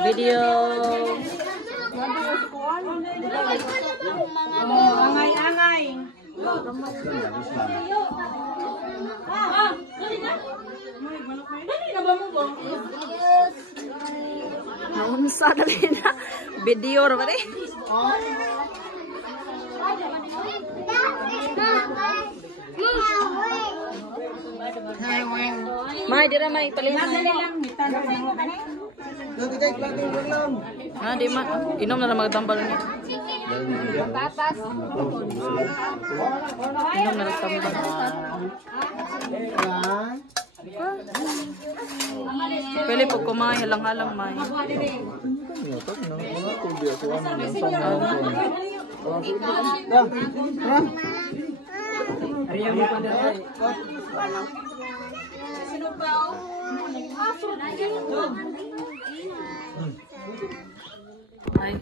Video. Angay-angay. Naunsa dali na. Video ra ba di? May dira may palihan. Di ma. Inom na lang magtambal niya. Tatas. Inom na lang tambal. Pwede po kumain, halang-halang may. Ariyan mo pa na. Ay.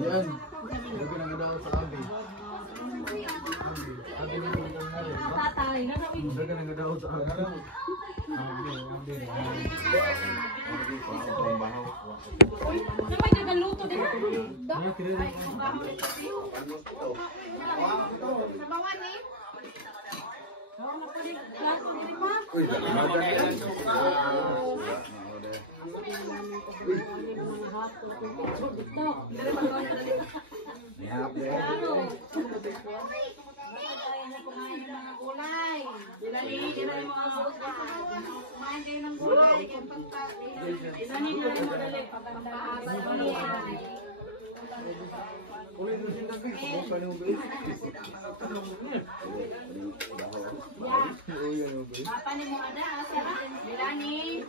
Yan. Lagi nang daw sa abi. Abi mo nang ngari. Tatay, lagi nang daw sa abi. Namay nagaluto din. Nabawan ni. Uy, Apa ni mo ada? Bilani.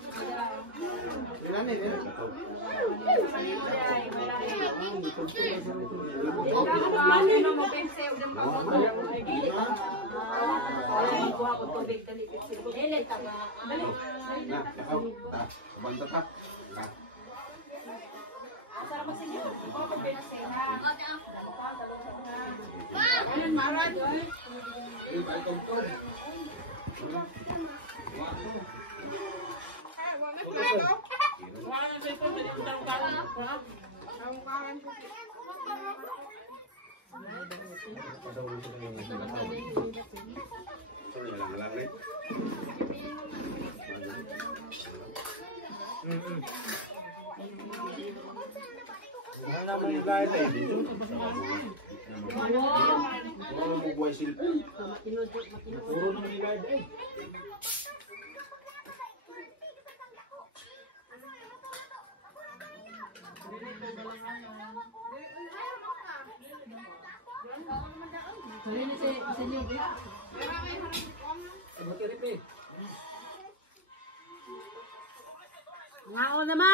Ngao na ma.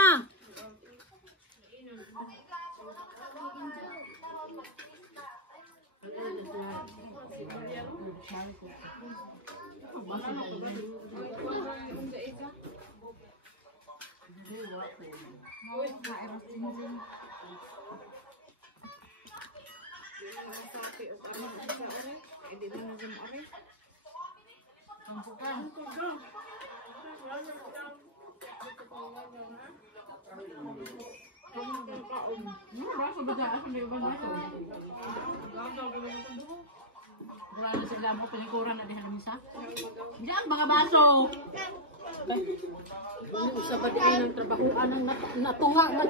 Wala sila mo pinikuran na din misa. Diyan mga baso. Sa padiin ng trabahoan ng natuwa man.